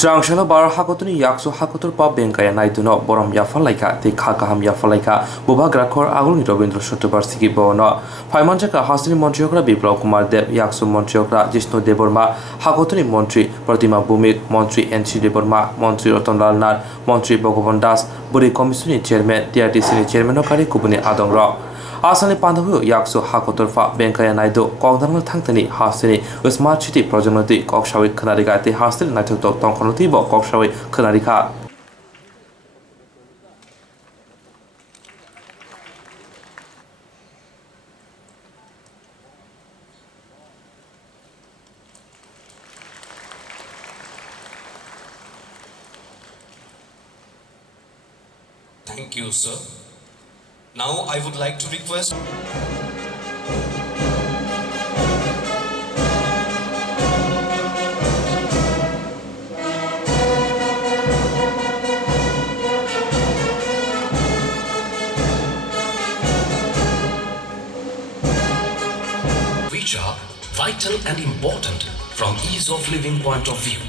Srangshalo bar hakotuni yakso hakotor pa benkaya naiduno borom yafalaika te khakaham yafalaika bubagrakor aguni Robindra Sottobarsiki bono Paimanjaka hasini Montriokra Biplab Kumar Dev yakso Montriokra Jishnu Deborma hakotuni Montri Pratima Bhumik Montri NC Deborma Montri Ratanlal Nar Montri Bhagavan Das Buri Commission Chairman DRTC Chairman Okari Kubuni Adongra Asali Pandahu yakso hakotorfa benkaya naidu kogdangal thangtani hasini smart city projanoti kokshawi khanarika te hastil naithok tongkhonoti bo kokshawi khanarika Thank you, sir. Now I would like to request which are vital and important from ease of living point of view.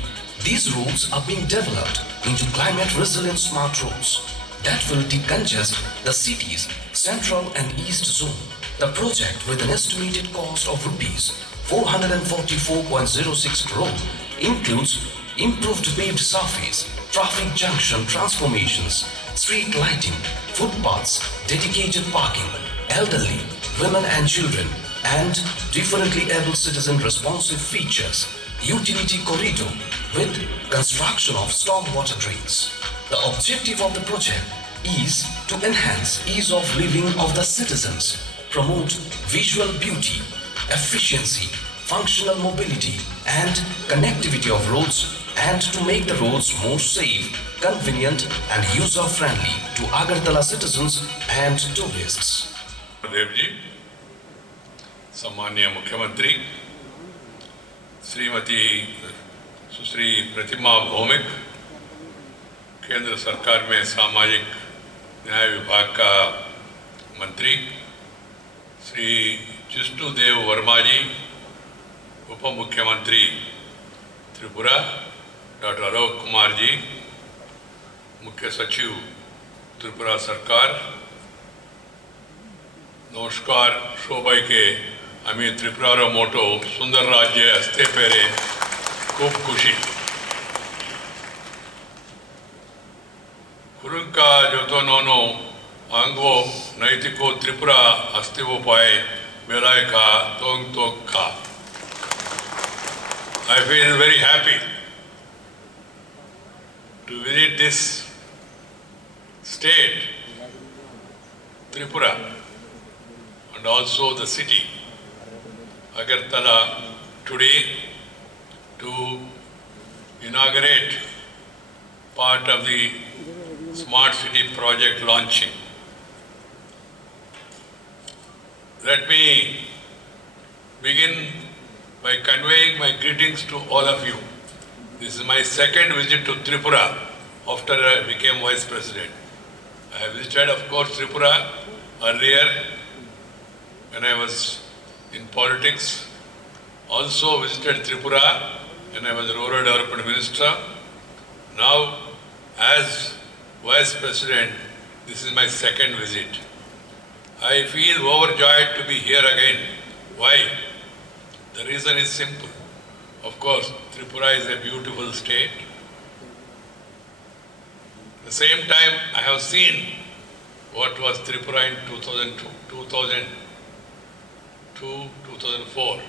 These routes are being developed into climate resilient smart roads that will decongest the city's central and east zone. The project, with an estimated cost of rupees 444.06 crore, includes improved paved surface, traffic junction transformations, street lighting, footpaths, dedicated parking, elderly, women and children, and differently able citizen responsive features, utility corridor with construction of stormwater drains. The objective of the project is to enhance ease of living of the citizens, promote visual beauty, efficiency, functional mobility, and connectivity of roads, and to make the roads more safe, convenient, and user-friendly to Agartala citizens and tourists. Devji, सम्मानीय मुख्यमंत्री श्रीमती सुश्री प्रतिमा भौमिक, केंद्र सरकार में सामाजिक न्याय विभाग का मंत्री श्री जिष्णुदेव वर्मा जी, उप मुख्यमंत्री त्रिपुरा डॉक्टर अलोक कुमार जी, मुख्य सचिव त्रिपुरा सरकार, नमस्कार शोभा के आम्ही त्रिपुरा मोटो सुंदर राज्य असते पेरे खूब खुशी कुरुंका जो तो नोनो आंगो नैतिको त्रिपुरा अस्तिवो पाए बेलाय का तोंग तोक का I feel very happy to visit this state, Tripura, and also the city, Agartala, today to inaugurate part of the Smart City project launching. Let me begin by conveying my greetings to all of you. This is my second visit to Tripura after I became Vice President. I have visited, of course, Tripura earlier when I was in politics. Also visited Tripura when I was Rural Development Minister. Now, as Vice President, this is my second visit. I feel overjoyed to be here again. Why? The reason is simple. Of course, Tripura is a beautiful state. At the same time, I have seen what was Tripura in 2002, 2004.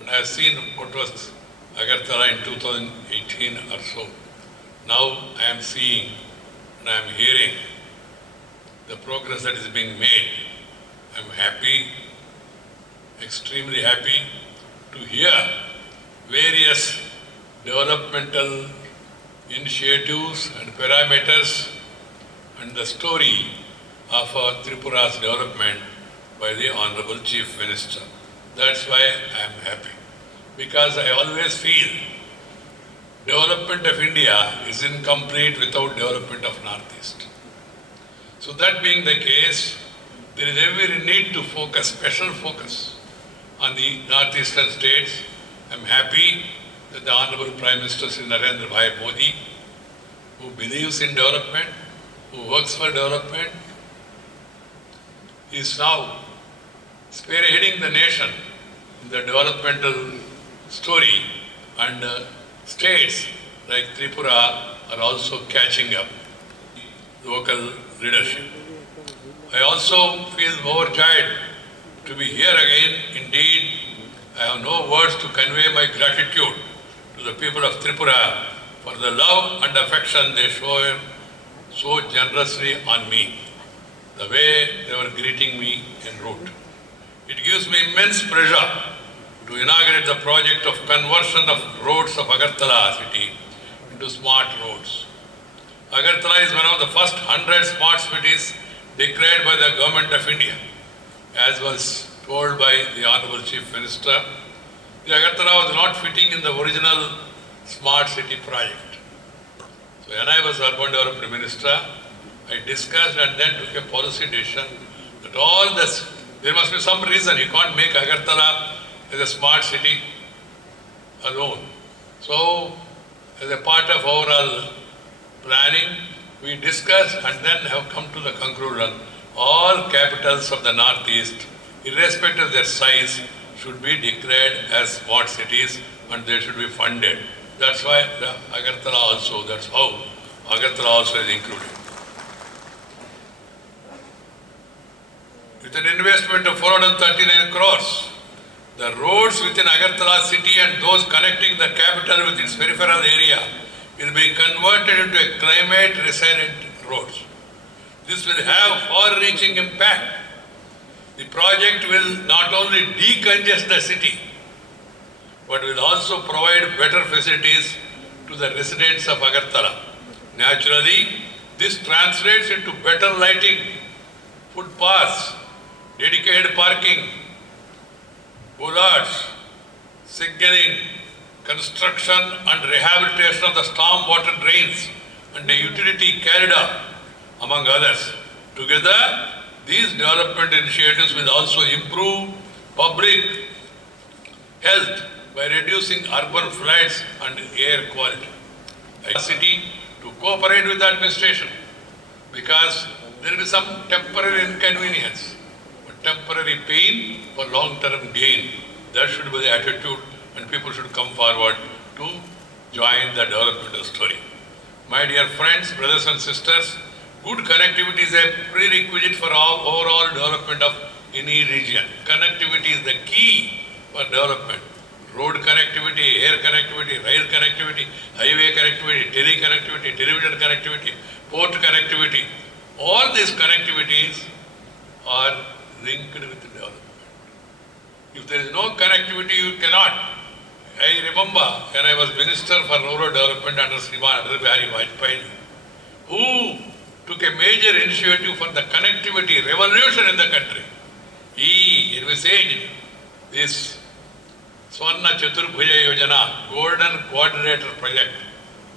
And I have seen what was Agartala in 2018 or so. Now I am seeing and I am hearing the progress that is being made. I am happy, extremely happy to hear various developmental initiatives and parameters and the story of Tripura's development by the Honorable Chief Minister. That's why I am happy. Because I always feel development of India is incomplete without development of Northeast. So that being the case, there is every need to focus, special focus on the northeastern states. I'm happy that the Honorable Prime Minister Sri Narendra Bhai Modi, who believes in development, who works for development, is now spearheading the nation in the developmental story, and states like Tripura are also catching up local leadership. I also feel overjoyed to be here again. Indeed, I have no words to convey my gratitude to the people of Tripura for the love and affection they show so generously on me, the way they were greeting me en route. It gives me immense pleasure to inaugurate the project of conversion of roads of Agartala city into smart roads. Agartala is one of the first 100 smart cities declared by the Government of India. As was told by the Honorable Chief Minister, the Agartala was not fitting in the original smart city project. So when I was Urban Development Minister, I discussed and then took a policy decision that all this, there must be some reason. You can't make Agartala as a smart city alone. So as a part of overall planning, we discussed and then have come to the conclusion all capitals of the Northeast, irrespective of their size, should be declared as smart cities and they should be funded. That's why the Agartala also, that's how Agartala also is included. With an investment of 439 crores, the roads within Agartala city and those connecting the capital with its peripheral area will be converted into a climate resilient roads. This will have far-reaching impact. The project will not only decongest the city, but will also provide better facilities to the residents of Agartala. Naturally, this translates into better lighting, footpaths, dedicated parking, bollards, signaling, construction and rehabilitation of the storm water drains and a utility corridor, among others. Together, these development initiatives will also improve public health by reducing urban floods and air quality. A city to cooperate with the administration because there will be some temporary inconvenience, but temporary pain for long-term gain. That should be the attitude, and people should come forward to join the developmental story. My dear friends, brothers and sisters, good connectivity is a prerequisite for overall development of any region. Connectivity is the key for development. Road connectivity, air connectivity, rail connectivity, highway connectivity, tele connectivity, television connectivity, port connectivity. All these connectivities are linked with development. If there is no connectivity, you cannot. I remember when I was Minister for Rural Development under Sriman Atal Bihari Vajpayee, who took a major initiative for the connectivity revolution in the country. He envisaged this Swarna Chaturbhuja Yojana, Golden Quadrilateral Project,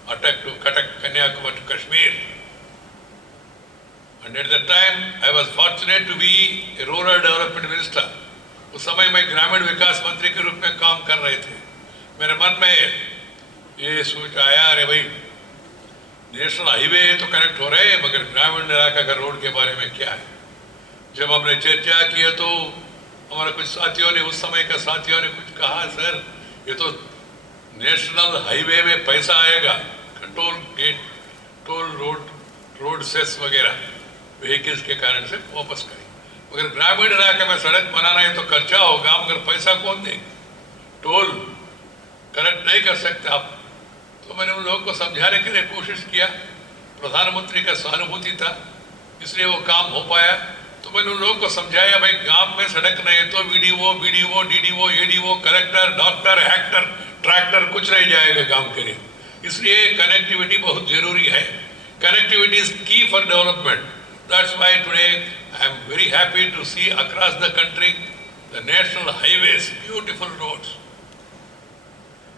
Attak to Cuttack, Kanyakumari to Kashmir. And at that time, I was fortunate to be a rural development minister. उस समय मैं ग्रामीण विकास मंत्री के रूप में काम कर रहे थे. मेरे मन में ये सोच आया, अरे भाई नेशनल हाईवे तो कनेक्ट हो रहे हैं, मगर ग्रामीण इलाका का रोड के बारे में क्या है. जब हमने चर्चा की तो हमारे कुछ साथियों ने, उस समय के साथियों ने कुछ कहा, सर ये तो नेशनल हाईवे में पैसा आएगा, toll gate, toll road cess वगैरह व्हीकल्स के कारण से वापस करें, मगर ग्रामीण इलाके में सड़क बनाना है तो खर्चा होगा, मगर पैसा कौन देगा, टोल कलेक्ट नहीं कर सकते आप. तो मैंने उन लोगों को समझाने के लिए कोशिश किया. प्रधानमंत्री का सहानुभूति था, इसलिए वो काम हो पाया. तो मैंने उन लोगों को समझाया, भाई गांव में सड़क नहीं तो video, DDO, ADO, collector, doctor, actor, tractor कुछ नहीं जाएगा काम के लिए. इसलिए कनेक्टिविटी बहुत जरूरी है. Connectivity is key for development. That's why today I am very happy to see across the country the national highways, beautiful roads,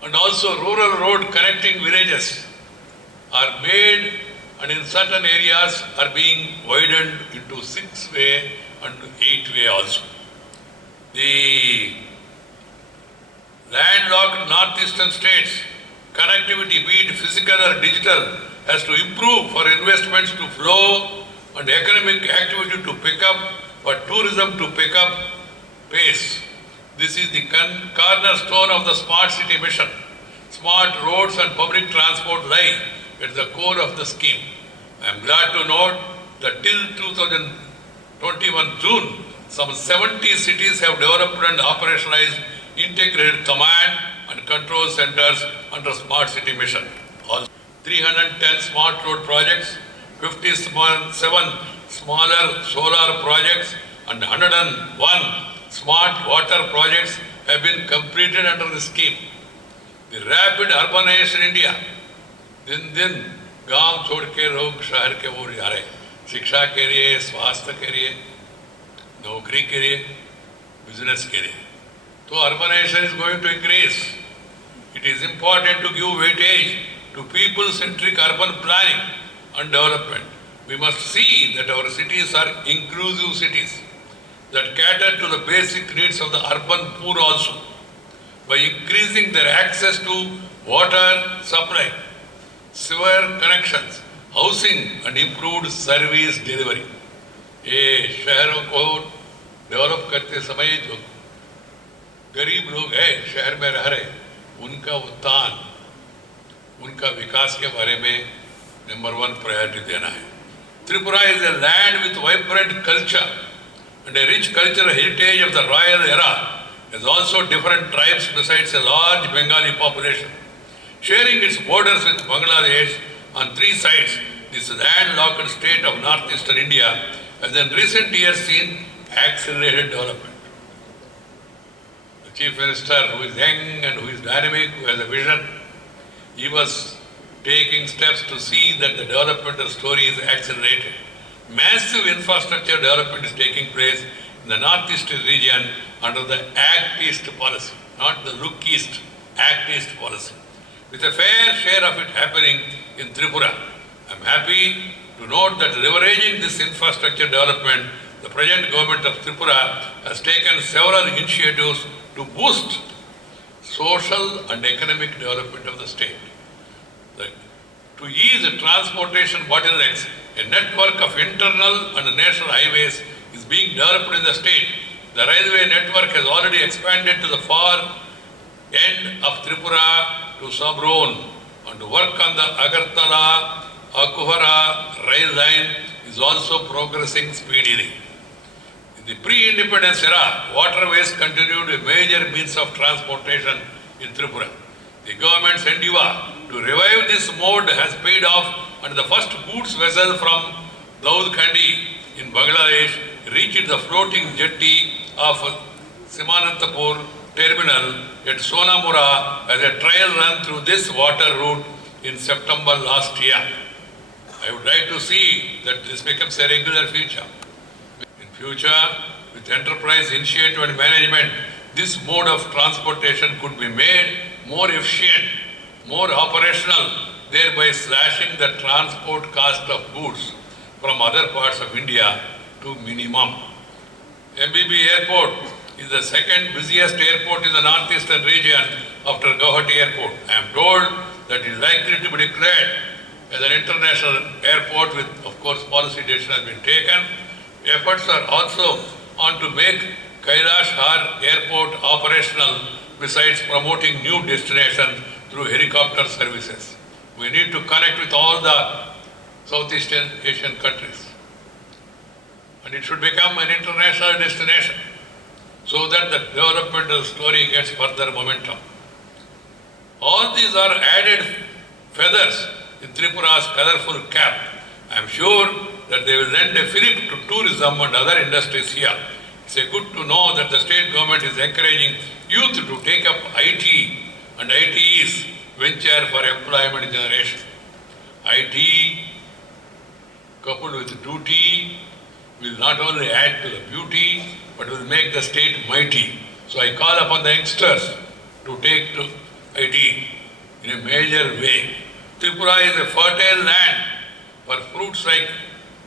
and also rural road connecting villages are made, and in certain areas are being widened into 6-way and 8-way also. The landlocked northeastern states, connectivity, be it physical or digital, has to improve for investments to flow and economic activity to pick up, for tourism to pick up pace. This is the cornerstone of the Smart City mission. Smart roads and public transport lie at the core of the scheme. I am glad to note that till 2021 June, some 70 cities have developed and operationalized integrated command and control centers under Smart City mission. All 310 smart road projects, 57 smaller solar projects and 101 smart water projects have been completed under the scheme. The rapid urbanization India, दिन गांव छोड़ के लोग शहर के ओर जा रहे, शिक्षा के लिए, स्वास्थ्य के लिए, नौकरी के लिए, बिजनेस के लिए. So urbanization is going to increase. It is important to give weightage to people-centric urban planning and development. We must see that our cities are inclusive cities that cater to the basic needs of the urban poor also, by increasing their access to water supply, sewer connections, housing and improved service delivery. ये शहरों को develop करते समय जो गरीब लोग हैं शहर में रह रहे, उनका उत्थान, उनका विकास के बारे में नंबर 1 प्रायोरिटी देना है. Tripura is a land with vibrant culture and a rich cultural heritage of the royal era. Has also different tribes besides a large Bengali population. Sharing its borders with Bangladesh on 3 sides, this landlocked state of northeastern India has in recent years seen accelerated development. The Chief Minister, who is young and who is dynamic, who has a vision, he was taking steps to see that the developmental story is accelerated. Massive infrastructure development is taking place in the northeastern region under the Act East policy, not the Look East, Act East policy, with a fair share of it happening in Tripura. I am happy to note that leveraging this infrastructure development, the present government of Tripura has taken several initiatives to boost social and economic development of the state. To ease transportation bottlenecks, a network of internal and national highways is being developed in the state. The railway network has already expanded to the far end of Tripura to Sabron, and work on the Agartala-Akuhara rail line is also progressing speedily. In the pre-independence era, waterways continued a major means of transportation in Tripura. The government's endeavor to revive this mode has paid off, and the first goods vessel from Daudkhandi in Bangladesh reached the floating jetty of Simanantapur terminal at Sonamura as a trial run through this water route in September last year. I would like to see that this becomes a regular feature. In future, with enterprise initiative and management, this mode of transportation could be made more efficient, more operational, thereby slashing the transport cost of goods from other parts of India to minimum. MBB Airport is the second busiest airport in the northeastern region after Guwahati Airport. I am told that it is likely to be declared as an international airport with, of course, policy decision has been taken. Efforts are also on to make Kailash Har Airport operational, besides promoting new destinations through helicopter services. We need to connect with all the Southeast Asian countries. And it should become an international destination so that the developmental story gets further momentum. All these are added feathers in Tripura's colorful cap. I am sure that they will lend a fillip to tourism and other industries here. It's good to know that the state government is encouraging youth to take up IT and ITE's venture for employment generation. IT coupled with duty will not only add to the beauty but will make the state mighty. So I call upon the youngsters to take to IT in a major way. Tripura is a fertile land for fruits like,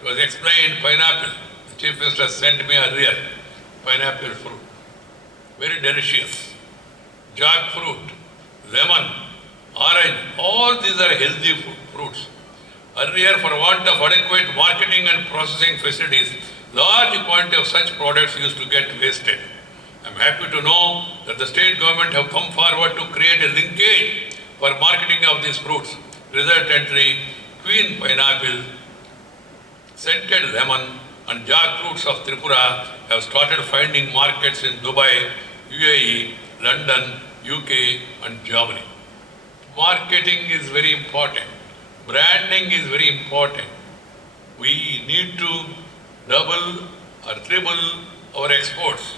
it was explained, pineapple. The Chief Minister sent me earlier, pineapple fruit. Very delicious. jackfruit, lemon, orange, all these are healthy fruits. Earlier, for want of adequate marketing and processing facilities, large quantity of such products used to get wasted. I am happy to know that the state government have come forward to create a linkage for marketing of these fruits. Resultantly, queen pineapple, scented lemon and jackfruits of Tripura have started finding markets in Dubai, UAE, London, UK and Germany. Marketing is very important. Branding is very important. We need to double or triple our exports.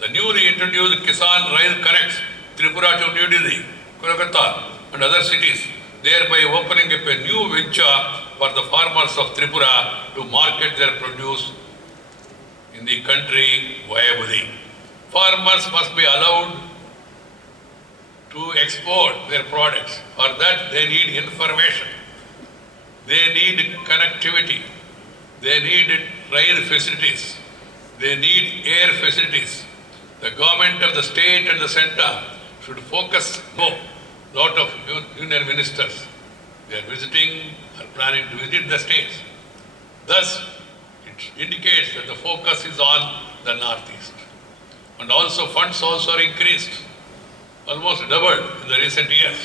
The newly introduced Kisan Rail connects Tripura to New Delhi, Kolkata and other cities, thereby opening up a new venture for the farmers of Tripura to market their produce in the country viably. Farmers must be allowed to export their products. For that they need information, they need connectivity, they need rail facilities, they need air facilities. The government of the state and the center should focus more. Lot of union ministers, they are visiting or planning to visit the states. Thus, it indicates that the focus is on the northeast. And also funds also are increased, almost doubled in the recent years.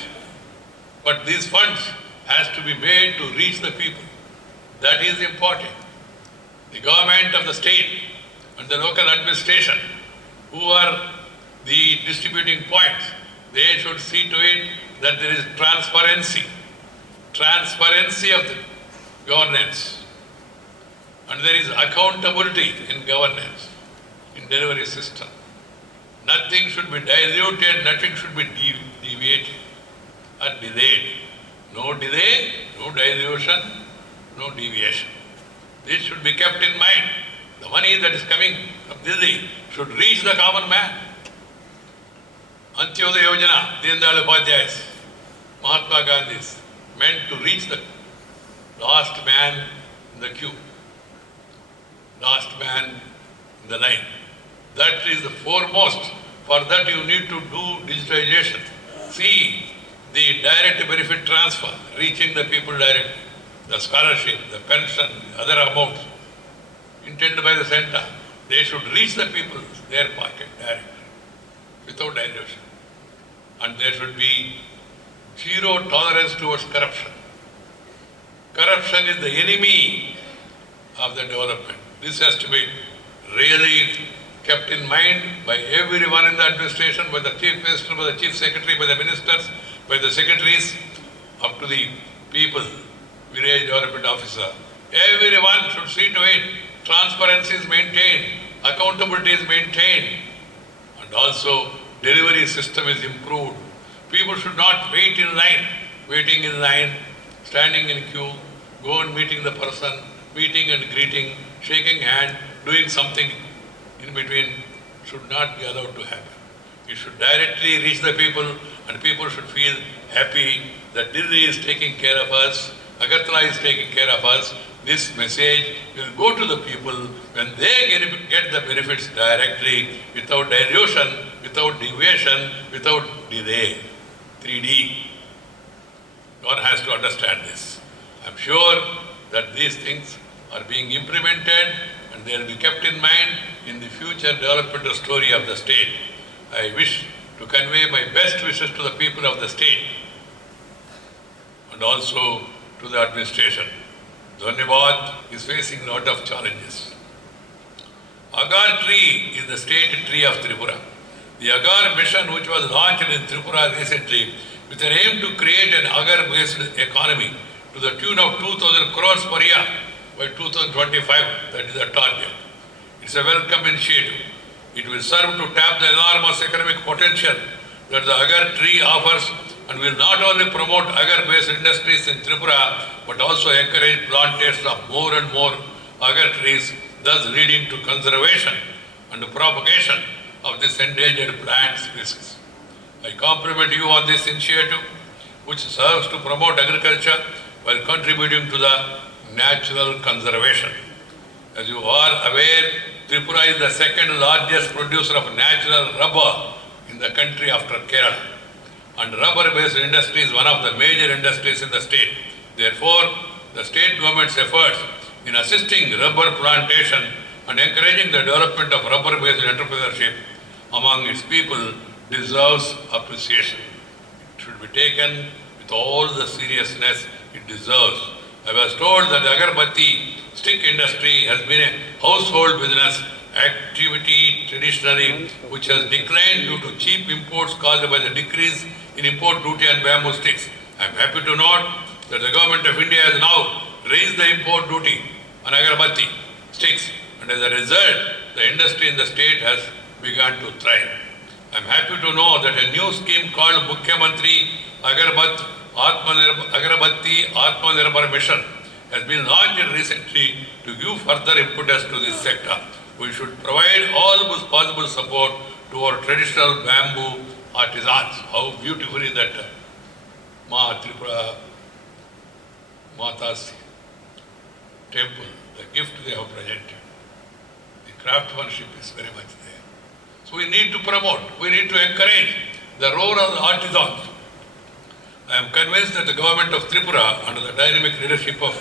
But these funds has to be made to reach the people. That is important. The government of the state and the local administration, who are the distributing points, they should see to it that there is transparency of the governance, and there is accountability in governance, in delivery system. Nothing should be diluted, nothing should be deviated or delayed. No delay, no dilution, no deviation. This should be kept in mind. The money that is coming from Delhi should reach the common man. Antyodaya Yojana, Deen Dayal Upadhyay's, Mahatma Gandhi's, meant to reach the last man in the queue, last man in the line. That is the foremost. For that you need to do digitalization. See the direct benefit transfer, reaching the people directly, the scholarship, the pension, other amounts intended by the center, they should reach the people, their pocket directly, without dilution. And there should be zero tolerance towards corruption. Corruption is the enemy of the development. This has to be really kept in mind by everyone in the administration, by the chief minister, by the chief secretary, by the ministers, by the secretaries, up to the people, village development officer. Everyone should see to it transparency is maintained, accountability is maintained, and also delivery system is improved. People should not wait in line, waiting in line, standing in queue, go and meeting the person, meeting and greeting, shaking hand, doing something in between should not be allowed to happen. It should directly reach the people, and people should feel happy that Delhi is taking care of us, Agartala is taking care of us. This message will go to the people when they get the benefits directly, without dilution, without deviation, without delay. 3D. One has to understand this. I am sure that these things are being implemented and they will be kept in mind in the future developmental story of the state. I wish to convey my best wishes to the people of the state and also to the administration. Dhanyavad is facing a lot of challenges. Agar tree is the state tree of Tripura. The Agar mission, which was launched in Tripura recently with an aim to create an agar-based economy to the tune of 2,000 crores per year by 2025, that is the target. It's a welcome initiative. It will serve to tap the enormous economic potential that the agar tree offers and will not only promote agar-based industries in Tripura but also encourage plantation of more and more agar trees, thus leading to conservation and propagation of this endangered plant species. I compliment you on this initiative, which serves to promote agriculture while contributing to the natural conservation. As you are aware, Tripura is the second largest producer of natural rubber in the the country after Kerala. And rubber-based industry is one of the major industries in the state. Therefore, the state government's efforts in assisting rubber plantation and encouraging the development of rubber-based entrepreneurship among its people deserves appreciation. It should be taken with all the seriousness it deserves. I was told that the agarbatti stick industry has been a household business activity traditionally, which has declined due to cheap imports caused by the decrease in import duty on bamboo sticks. I am happy to note that the government of India has now raised the import duty on agarbatti sticks, and as a result, the industry in the state has begun to thrive. I am happy to know that a new scheme called Mukhyamantri Agarbatti Atmanirbhar Mission has been launched recently to give further impetus to this sector. We should provide all possible support to our traditional bamboo artisans. How beautifully that Ma Tripura Mata's temple, the gift they have presented. The craftsmanship is very much there. So we need to promote, we need to encourage the rural artisans. I am convinced that the government of Tripura, under the dynamic leadership of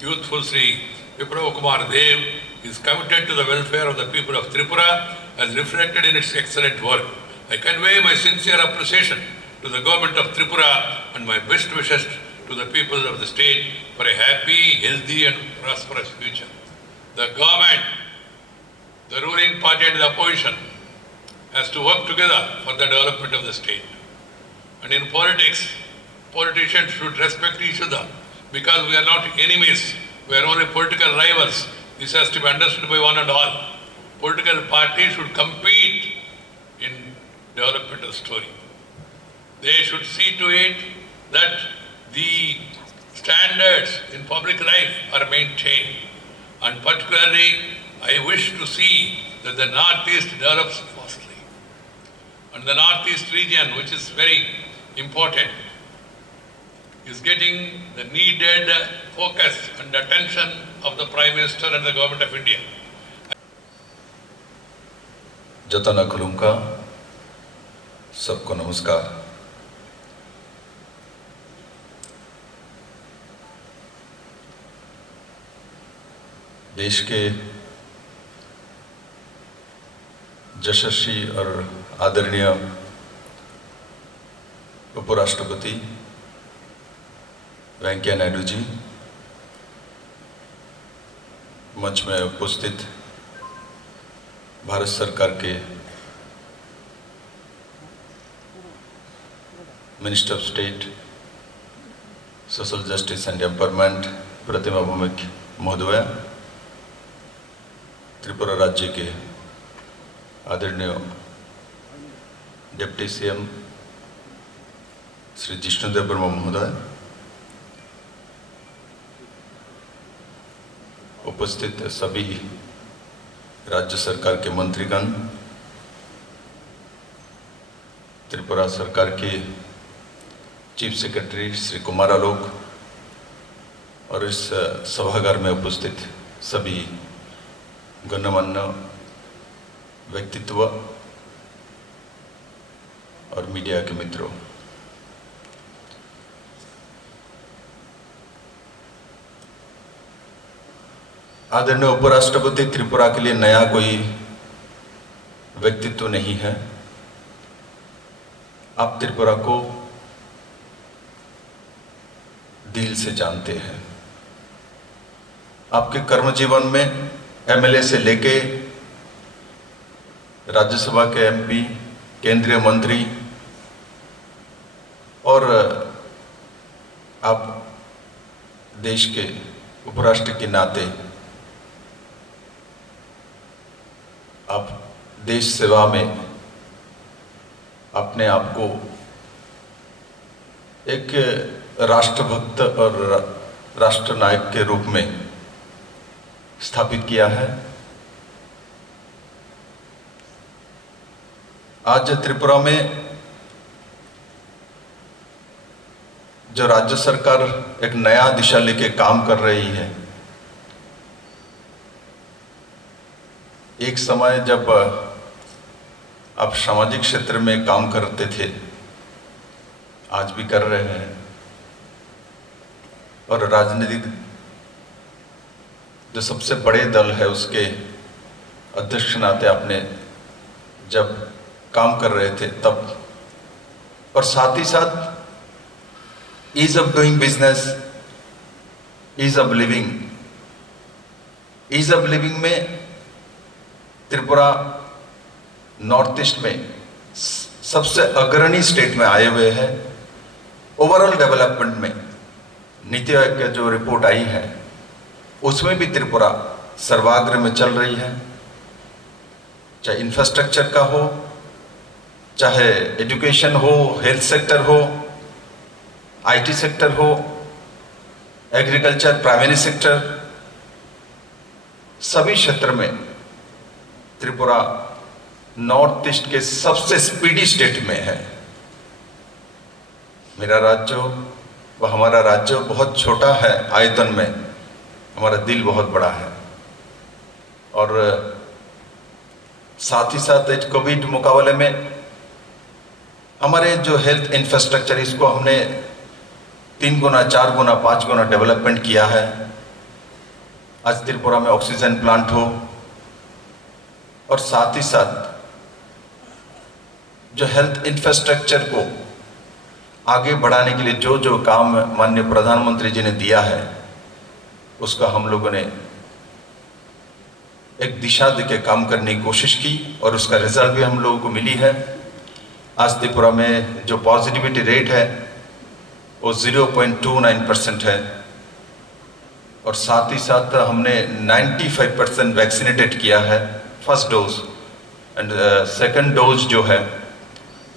youthful Sri Viprava Kumar Dev, is committed to the welfare of the people of Tripura as reflected in its excellent work. I convey my sincere appreciation to the government of Tripura and my best wishes to the people of the state for a happy, healthy and prosperous future. The government, the ruling party and the opposition has to work together for the development of the state. And in politics, politicians should respect each other because we are not enemies, we are only political rivals. This has to be understood by one and all. Political parties should compete in development of the story. They should see to it that the standards in public life are maintained. And particularly, I wish to see that the Northeast develops fastly. And the Northeast region, which is very important, is getting the needed focus and attention of the Prime Minister and the Government of India. जतना खुलूंगा सबको नमस्कार। देश के यशस्वी और आदरणीय उपराष्ट्रपति वेंकैया नायडू जी, मंच में उपस्थित भारत सरकार के minister of state social justice and empowerment Pratima Bhowmik महोदय, त्रिपुरा राज्य के आदरणीय डिप्टी सीएम श्री जिष्णुदेव वर्मा महोदय, उपस्थित सभी राज्य सरकार के मंत्रीगण, त्रिपुरा सरकार के चीफ सेक्रेटरी श्री कुमारालोक और इस सभागार में उपस्थित सभी गणमान्य व्यक्तित्व और मीडिया के मित्रों, आदरणीय उपराष्ट्रपति त्रिपुरा के लिए नया कोई व्यक्तित्व नहीं है। आप त्रिपुरा को दिल से जानते हैं। आपके कर्म जीवन में एमएलए से लेके राज्यसभा के एमपी, केंद्रीय मंत्री और आप देश के उपराष्ट्र के नाते आप देश सेवा में अपने आप को एक राष्ट्रभक्त और राष्ट्रनायक के रूप में स्थापित किया है। आज त्रिपुरा में जो राज्य सरकार एक नया दिशा लेके काम कर रही है, एक समय जब आप सामाजिक क्षेत्र में काम करते थे, आज भी कर रहे हैं, और राजनीतिक जो सबसे बड़े दल है उसके अध्यक्ष नाते आपने जब काम कर रहे थे तब, और साथ ही साथ ease of doing business, ease of living, ease of living में त्रिपुरा नॉर्थ ईस्ट में सबसे अग्रणी स्टेट में आए हुए हैं। ओवरऑल डेवलपमेंट में नीति आयोग की जो रिपोर्ट आई है उसमें भी त्रिपुरा सर्वाग्र में चल रही है, चाहे इंफ्रास्ट्रक्चर का हो, चाहे एजुकेशन हो, हेल्थ सेक्टर हो, आईटी सेक्टर हो, एग्रीकल्चर, प्राइमरी सेक्टर, सभी क्षेत्र में त्रिपुरा नॉर्थ ईस्ट के सबसे स्पीडी स्टेट में है। मेरा राज्य व हमारा राज्य बहुत छोटा है आयतन में, हमारा दिल बहुत बड़ा है, और साथ ही साथ इस कोविड मुकाबले में हमारे जो हेल्थ इंफ्रास्ट्रक्चर इसको हमने 3 गुना, 4 गुना, 5 गुना डेवलपमेंट किया है। आज त्रिपुरा में ऑक्सीजन प्लांट हो, और साथ ही साथ जो हेल्थ इंफ्रास्ट्रक्चर को आगे बढ़ाने के लिए जो जो काम माननीय प्रधानमंत्री जी ने दिया है उसका हम लोगों ने एक दिशा देके काम करने की कोशिश की, और उसका रिजल्ट भी हम लोगों को मिली है। आज त्रिपुरा में जो पॉजिटिविटी रेट है वो 0.29% है, और साथ ही साथ हमने 95% वैक्सीनेटेड किया है first dose, and second dose जो है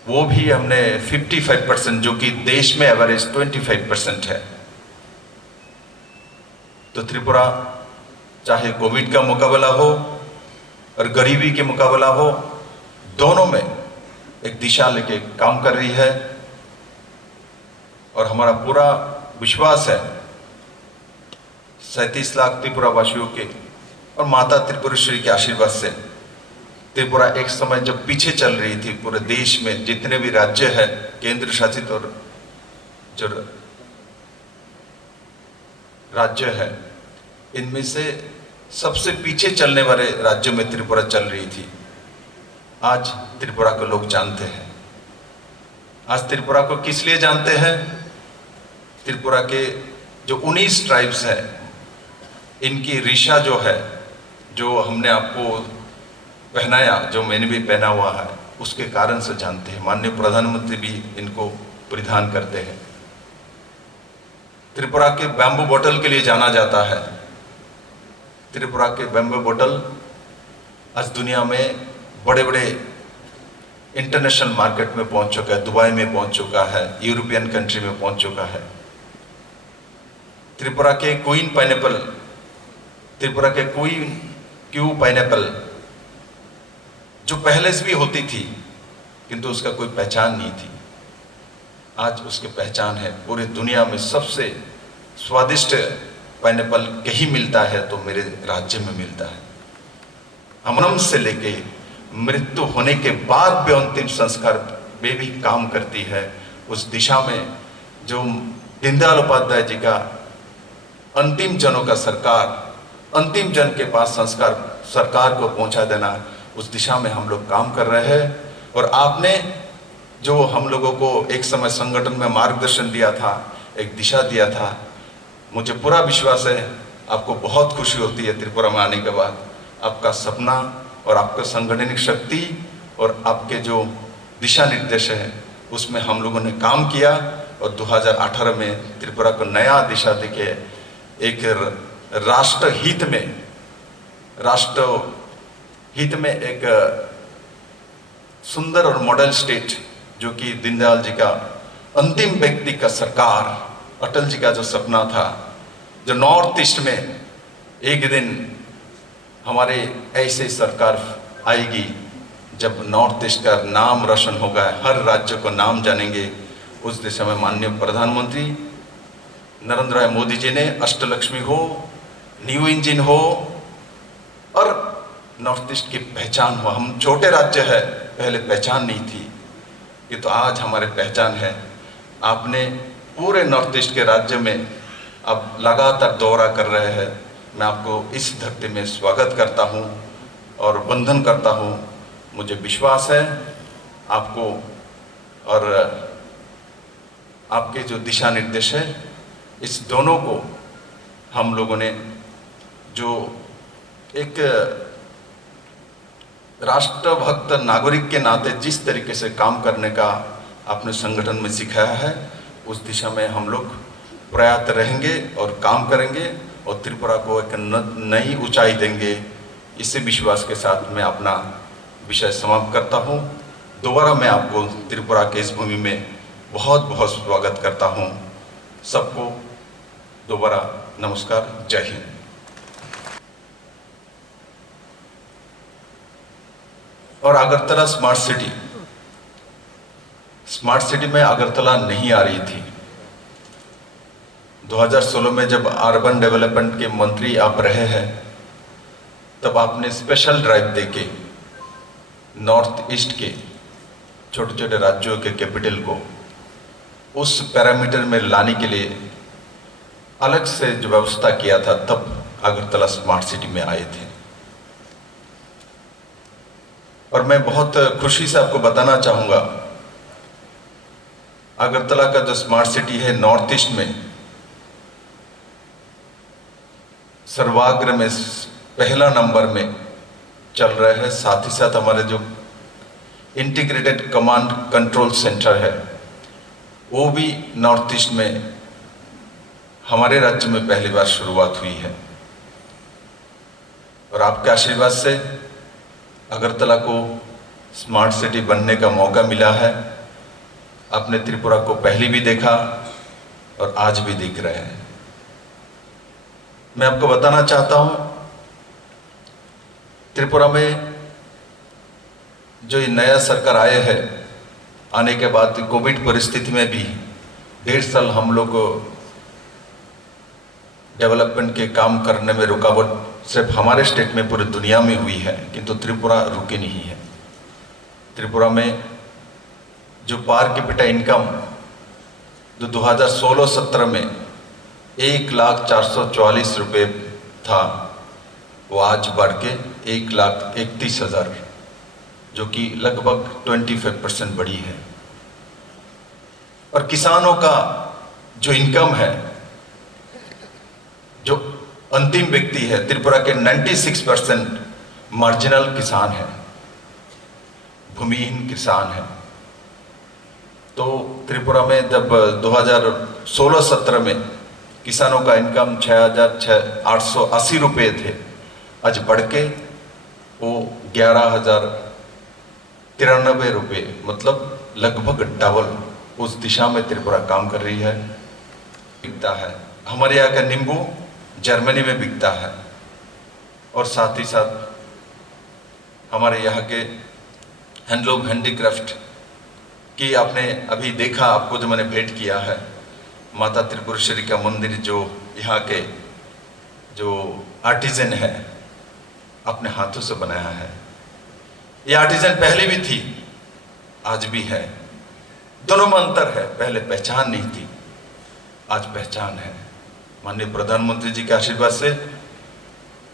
वो भी हमने 55%, जो कि देश में एवरेज 25% है। तो त्रिपुरा चाहे कोविड का मुकाबला हो और गरीबी के मुकाबला हो, दोनों में एक दिशा लेके काम कर रही है, और हमारा पूरा विश्वास है 37 लाख त्रिपुरा वासियों के और माता त्रिपुरेश्वरी के आशीर्वाद से त्रिपुरा एक समय जब पीछे चल रही थी, पूरे देश में जितने भी राज्य है, केंद्र शासित और जो राज्य है, इनमें से सबसे पीछे चलने वाले राज्यों में त्रिपुरा चल रही थी। आज त्रिपुरा को लोग जानते हैं। आज त्रिपुरा को किस लिए जानते हैं? त्रिपुरा के जो 19 ट्राइब्स हैं, इनकी रीशा जो है, जो हमने आपको पहनाया, जो मैंने भी पहना हुआ है, उसके कारण से जानते हैं। माननीय प्रधानमंत्री भी इनको परिधान करते हैं। त्रिपुरा के बैम्बू बोतल के लिए जाना जाता है। त्रिपुरा के बैम्बू बोतल आज दुनिया में बड़े बड़े इंटरनेशनल मार्केट में पहुंच चुका है, दुबई में पहुंच चुका है, यूरोपियन कंट्री में पहुंच चुका है। त्रिपुरा के क्वीन पाइनएप्पल, त्रिपुरा के क्वीन क्यू पाइनएप्पल जो पहले से भी होती थी किंतु उसका कोई पहचान नहीं थी, आज उसकी पहचान है। पूरी दुनिया में सबसे स्वादिष्ट पाइनएप्पल कहीं मिलता है तो मेरे राज्य में मिलता है। जन्म से लेके मृत्यु होने के बाद भी अंतिम संस्कार में भी काम करती है। उस दिशा में जो दीनदयाल उपाध्याय जी का अंतिम जनों का सरकार, अंतिम जन के पास संस्कार सरकार को पहुंचा देना, उस दिशा में हम लोग काम कर रहे हैं। और आपने जो हम लोगों को एक समय संगठन में मार्गदर्शन दिया था, एक दिशा दिया था, मुझे पूरा विश्वास है आपको बहुत खुशी होती है त्रिपुरा में आने के बाद। आपका सपना और आपका संगठनिक शक्ति और आपके जो दिशा निर्देश है उसमें हम लोगों ने काम किया, और 2018 में त्रिपुरा को नया दिशा देके एक राष्ट्र हित में एक सुंदर और मॉडल स्टेट, जो कि दीनदयाल जी का अंतिम व्यक्ति का सरकार, अटल जी का जो सपना था, जो नॉर्थ ईस्ट में एक दिन हमारे ऐसे सरकार आएगी जब नॉर्थ ईस्ट का नाम रोशन होगा, हर राज्य को नाम जानेंगे। उस दिशा में माननीय प्रधानमंत्री नरेंद्र भाई मोदी जी ने अष्टलक्ष्मी हो, न्यू इंजन हो और नॉर्थ ईस्ट की पहचान हो। हम छोटे राज्य है पहले पहचान नहीं थी, ये तो आज हमारे पहचान है। आपने पूरे नॉर्थ ईस्ट के राज्य में अब लगातार दौरा कर रहे हैं। मैं आपको इस धरती में स्वागत करता हूं और वंदन करता हूं। मुझे विश्वास है आपको और आपके जो दिशा निर्देश है, इस दोनों को हम लोगों ने जो एक राष्ट्रभक्त नागरिक के नाते जिस तरीके से काम करने का आपने संगठन में सिखाया है, उस दिशा में हम लोग प्रयास रहेंगे और काम करेंगे और त्रिपुरा को एक नई ऊंचाई देंगे। इसी विश्वास के साथ मैं अपना विषय समाप्त करता हूं। दोबारा मैं आपको त्रिपुरा के इस भूमि में बहुत बहुत स्वागत करता हूं। सबको दोबारा नमस्कार, जय हिंद। और अगरतला स्मार्ट सिटी में अगरतला नहीं आ रही थी। 2016 में जब अर्बन डेवलपमेंट के मंत्री आप रहे हैं, तब आपने स्पेशल ड्राइव देके नॉर्थ ईस्ट के छोटे छोटे राज्यों के कैपिटल को उस पैरामीटर में लाने के लिए अलग से जो व्यवस्था किया था, तब अगरतला स्मार्ट सिटी में आए थे। और मैं बहुत खुशी से आपको बताना चाहूंगा, अगरतला का जो स्मार्ट सिटी है नॉर्थ ईस्ट में सर्वाग्र में पहला नंबर में चल रहा है। साथ ही साथ हमारे जो इंटीग्रेटेड कमांड कंट्रोल सेंटर है, वो भी नॉर्थ ईस्ट में हमारे राज्य में पहली बार शुरुआत हुई है। और आपके आशीर्वाद से अगरतला को स्मार्ट सिटी बनने का मौका मिला है। आपने त्रिपुरा को पहले भी देखा और आज भी दिख रहे हैं। मैं आपको बताना चाहता हूं, त्रिपुरा में जो ये नया सरकार आए हैं, आने के बाद कोविड परिस्थिति में भी 1.5 साल हम लोग डेवलपमेंट के काम करने में रुकावट सिर्फ हमारे स्टेट में पूरी दुनिया में हुई है, किंतु त्रिपुरा रुकी नहीं है। त्रिपुरा में जो पर कैपिटा इनकम जो 2016-17 में 1,04,44 रुपये था, वो आज बढ़ के 1,31,000, जो कि लगभग 25% बढ़ी है। और किसानों का जो इनकम है, जो अंतिम व्यक्ति है, त्रिपुरा के 96% मार्जिनल किसान है, भूमिहीन किसान है। तो त्रिपुरा में जब 2016-17 में किसानों का इनकम 6,880 रुपये थे, आज बढ़ के वो 11,093 रुपये, मतलब लगभग डबल उस दिशा में त्रिपुरा काम कर रही है। बिकता है हमारे यहाँ का नींबू जर्मनी में बिकता है, और साथ ही साथ हमारे यहाँ के हैंडलूम हैंडीक्राफ्ट की आपने अभी देखा, आपको जो मैंने भेंट किया है, माता त्रिपुरेश्वरी का मंदिर जो यहाँ के जो आर्टिजन है अपने हाथों से बनाया है। ये आर्टिजन पहले भी थी, आज भी है। दोनों में अंतर है, पहले पहचान नहीं थी, आज पहचान है। माननीय प्रधानमंत्री जी के आशीर्वाद से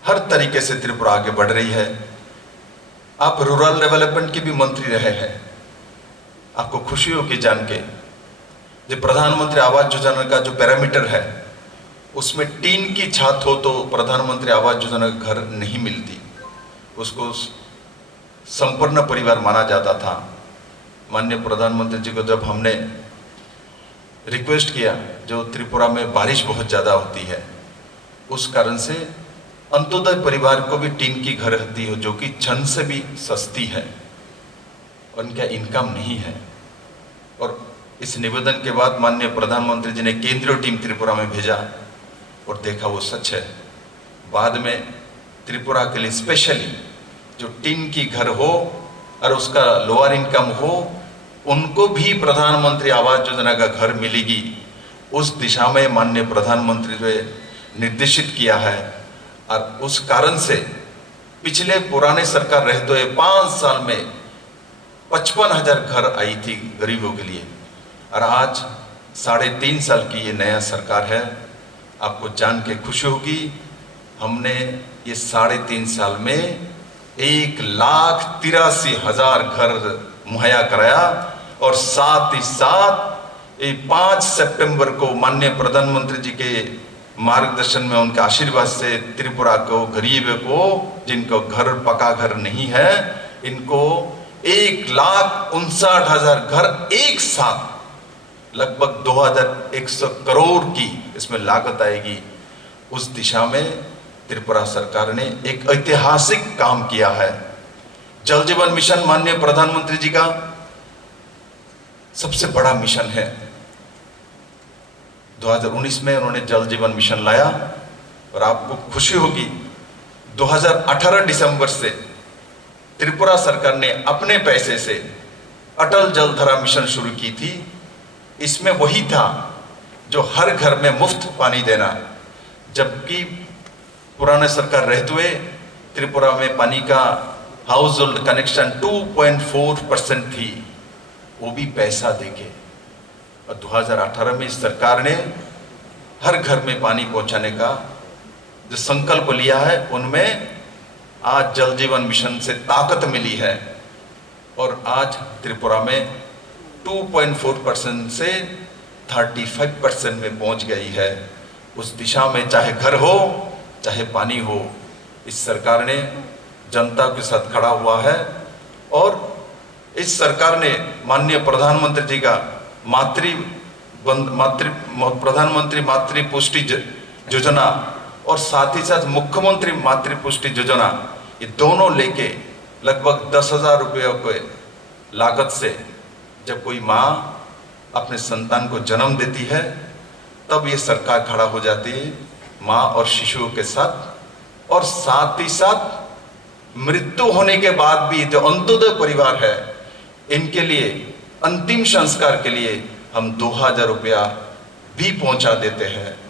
हर तरीके से त्रिपुरा आगे बढ़ रही है। आप रूरल डेवलपमेंट के भी मंत्री रहे हैं, आपको खुशी होगी जान के, जो प्रधानमंत्री आवास योजना का जो पैरामीटर है, उसमें टीन की छत हो तो प्रधानमंत्री आवास योजना का घर नहीं मिलती, उसको संपूर्ण परिवार माना जाता था। माननीय प्रधानमंत्री जी को जब हमने रिक्वेस्ट किया, जो त्रिपुरा में बारिश बहुत ज़्यादा होती है, उस कारण से अंत्योदय परिवार को भी टीन की घर होती हो, जो कि छन से भी सस्ती है, उनका इनकम नहीं है। और इस निवेदन के बाद माननीय प्रधानमंत्री जी ने केंद्रीय टीम त्रिपुरा में भेजा और देखा वो सच है। बाद में त्रिपुरा के लिए स्पेशली जो टीन की घर हो और उसका लोअर इनकम हो, उनको भी प्रधानमंत्री आवास योजना का घर मिलेगी, उस दिशा में माननीय प्रधानमंत्री ने निर्देशित किया है। और उस कारण से पिछले पुराने सरकार रहते हुए 5 साल में 55,000 घर आई थी गरीबों के लिए, और आज 3.5 साल की ये नया सरकार है। आपको जान के खुशी होगी, हमने ये 3.5 साल में 1,83,000 घर मुहैया कराया, और साथ ही साथ 5 सितंबर को माननीय प्रधानमंत्री जी के मार्गदर्शन में, उनके आशीर्वाद से त्रिपुरा को, गरीब को, जिनको घर पका घर नहीं है, इनको 1,59,000 घर एक साथ, लगभग 2,100 करोड़ की इसमें लागत आएगी। उस दिशा में त्रिपुरा सरकार ने एक ऐतिहासिक काम किया है। जल जीवन मिशन माननीय प्रधानमंत्री जी का सबसे बड़ा मिशन है। 2019 में उन्होंने जल जीवन मिशन लाया, और आपको खुशी होगी 2018 दिसंबर से त्रिपुरा सरकार ने अपने पैसे से अटल जलधारा मिशन शुरू की थी। इसमें वही था जो हर घर में मुफ्त पानी देना, जबकि पुराने सरकार रहते हुए त्रिपुरा में पानी का हाउस होल्ड कनेक्शन 2.4% थी, वो भी पैसा देके। और 2018 में इस सरकार ने हर घर में पानी पहुंचाने का जो संकल्प लिया है, उनमें आज जल जीवन मिशन से ताकत मिली है, और आज त्रिपुरा में 2.4% से 35% में पहुंच गई है। उस दिशा में चाहे घर हो चाहे पानी हो, इस सरकार ने जनता के साथ खड़ा हुआ है। और इस सरकार ने माननीय प्रधानमंत्री जी का प्रधानमंत्री मातृ पुष्टि योजना, और साथ ही साथ मुख्यमंत्री मातृ पुष्टि योजना, ये दोनों लेके लगभग 10,000 रुपये के लागत से जब कोई माँ अपने संतान को जन्म देती है, तब ये सरकार खड़ा हो जाती है माँ और शिशुओं के साथ। और साथ ही साथ मृत्यु होने के बाद भी जो अंत्योदय परिवार है, इनके लिए अंतिम संस्कार के लिए हम 2,000 रुपया भी पहुंचा देते हैं।